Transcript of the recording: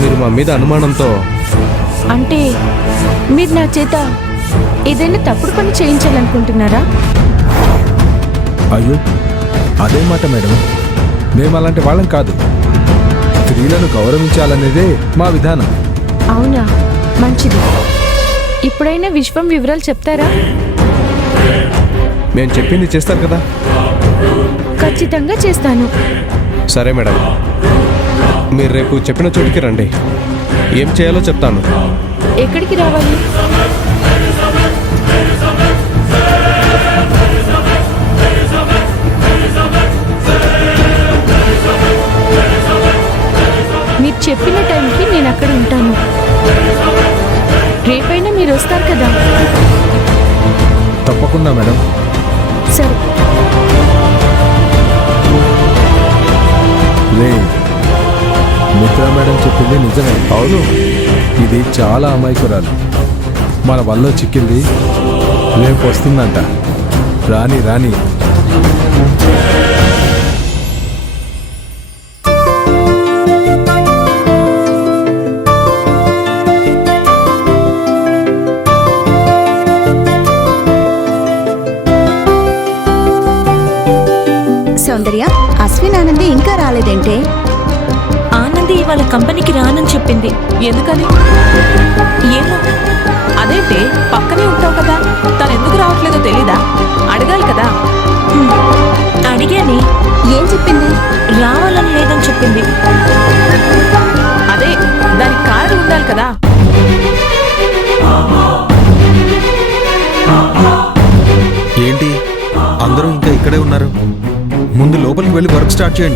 మీరు మా మీద అనుమానంతో. అంటే మీరు నా చేత ఏదైనా తప్పుడు పని చేయించాలనుకుంటున్నారా? అయ్యో అదే మాట మేడం, మేము అలాంటి వాళ్ళం కాదు. స్త్రీలను గౌరవించాలనేదే మా విధానం. అవునా, మంచిది. ఇప్పుడైనా విశ్వం వివరాలు చెప్తారా? మేము చెప్పింది చేస్తారు కదా? ఖచ్చితంగా చేస్తాను. సరే మేడం, మీరు రేపు చెప్పిన చోటికి రండి. ఏం చేయాలో చెప్తాను. ఎక్కడికి రావాలి? మీరు చెప్పిన టైంకి నేను అక్కడ ఉంటాను. రేపైనా మీరు వస్తారు కదా? తప్పకుండా మేడం. సరే. లే, మిత్ర మేడం చెప్పింది నిజమే. అవును, ఇది చాలా అమాయకురాలు. మన వల్ల చిక్కింది. రేపు వస్తుందంట. రాని రాని. సౌందర్య, అశ్విన్ ఆనంది ఇంకా రాలేదేంటే? ఆనంది వాళ్ళ కంపెనీకి రానని చెప్పింది. ఎందుకని? ఏమో. అదేంటే పక్కనే ఉంటావు కదా, తను ఎందుకు రావట్లేదో తెలీదా? అడగాలి కదా. అడిగాని. ఏం చెప్పింది? రావాలని లేదని చెప్పింది. అదే, దానికి కారణం ఉండాలి కదా. ఏంటి అందరూ ఇంకా ఇక్కడే ఉన్నారు? ముందు లోపలికి వెళ్ళి వర్క్ స్టార్ట్ చేయండి.